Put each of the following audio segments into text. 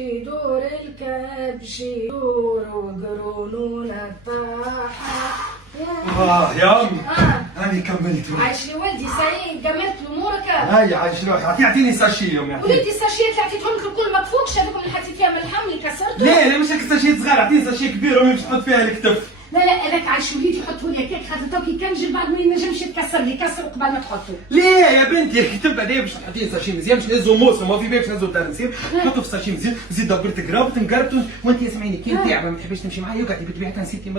يدور الكبش يدور وقرونون الطاحة. يا امي هاني كملت. عايش لي ولدي سعيد كملت امورك. هاي عايش روحي اعطيني ساشي يوم يعني. ولدي الساشيات اللي عطيتهم لك الكل ما تفوقش هذوك اللي حطيت فيها من الحمل كسرتهم. لا مش هيك ساشي صغير، اعطيني ساشي كبير امي باش تحط فيها الكتف. لا هذاك عايش وليدي يحطه لي هكاك خاطر توكي كنجل بعد ما ينجمش يتكسر لي كسر قبل ما تحطه. ليه يا بنتي الكتف بعدين باش تحطيه ساشي مزيان باش نهزو موسم ما في بالك باش نهزو دار نسير حطه في ساشي مزيان زيد دبرت قراب تنقربت وانت اسمعيني كي تعبه ما تحبيش تمشي معايا وقعدي بطبيعتها نسيتي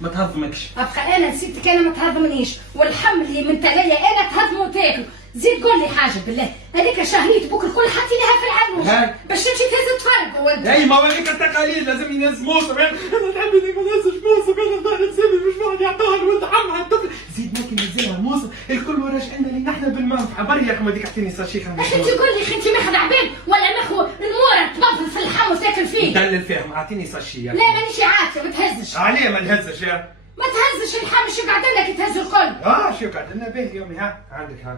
ما تهضمكش. ابقى انا نسيتك انا ما تهضمنيش والحمل اللي من تلايا انا تهضم وتاكل. زيد قول لي حاجه بالله هذيك شهريه بكره الكل حطي لها في العدوش باش تمشي تهز تفرق وانت. اي ما هذيك التقاليد لازم ينهز موسم. انا نحب ما نهزش موسم انا دار نسيبي مش واحد يعطيها لولد عمها الطفل زيد ممكن ينزلها موسم الكل وراش عندنا اللي نحن بالمنفعه بريك ما ديك اعطيني ساشي خمس. انت تقول لي انت ماخذ عباد ولا ماخذ الموره تبطل في اللحم وتاكل فيه؟ دلل فيهم اعطيني ساشي. لا مانيش عارفه ما تهزش. عليه ما نهزش يا ما تهزش اللحم شو قاعد لك تهزوا الكل. شو قاعد لنا به يومي.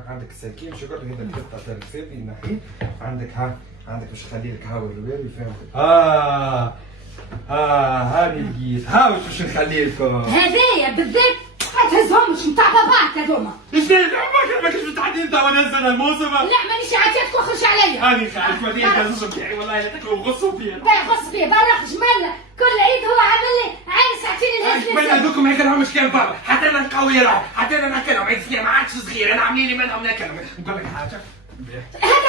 عندك السكين شو قلت هذا القطه تاع الكسيبي نحيه عندك باش نخلي لك هاو الرويري فهمت. هاني لقيت باش نخلي لكم هذايا بالذات ما تهزهمش نتاع باباك هذوما. ايش ما كنتش متعدين تاع ونزل الموسم. لا مانيش عاتيتك واخرج عليا. هاني خايف ما دير الزوج بتاعي والله لا تاكلوا غصوا فيا. غص فيه برا جمله كل عيد هو عامل لي عين ساعتين الهز. ما هذوكم هيك لهم مشكل بابا حتى انا نقوي روحي حتى انا ناكلهم عيد صغير ما عادش صغير انا عاملين لي منهم ناكلهم. نقول لك حاجه هذا